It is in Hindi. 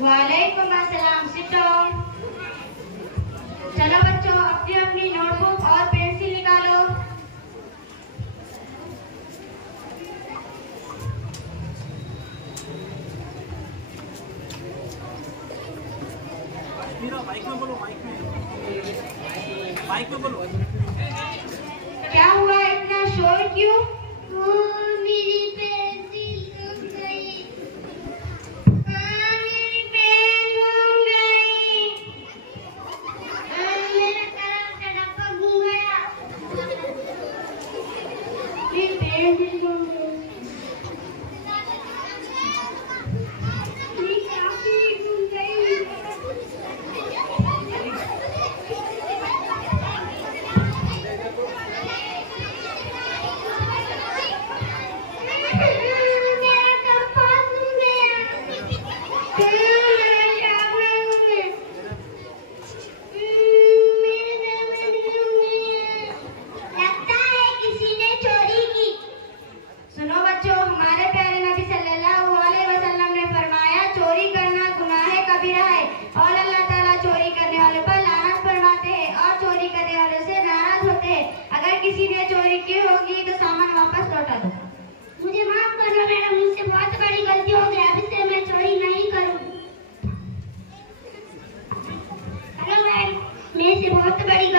वालेकुम अस्सलाम। सिटो। चलो बच्चों, अपनी अपनी नोटबुक और पेंसिल निकालो। माइक में बोलो, माइक में बोलो। क्या हुआ, इतना शोर क्यों? मेरी पेंसिल गुम गई। मेरी पेन गुम गई। मेरा कलम का डब्बा गुम गया। मेरी पेंसिल गुम गई। मेरी कापी गुम गई। मेरा कंपास गुम गया। मेरा शार्पनर गुम गया। मेरे पेन गुम गई। लगता है किसी ने चोरी की। सुनो बच्चों, हमारे प्यारे नबी सल्लल्लाहु अलैहि वसल्लम ने फरमाया, चोरी करना गुनाह कबीरा है और अल्लाह ताला चोरी करने वाले पर लानत फरमाते हैं और चोरी करने वाले से नाराज होते हैं। अगर किसी ने चोरी की होगी तो सामान वापस लौटा दो। मुझे माफ करना मैडम, मुझसे बहुत बड़ी गलती हो गई। अब से मैं चोरी नहीं करूँगी। हेलो मैम, मेरे से बहुत बड़ी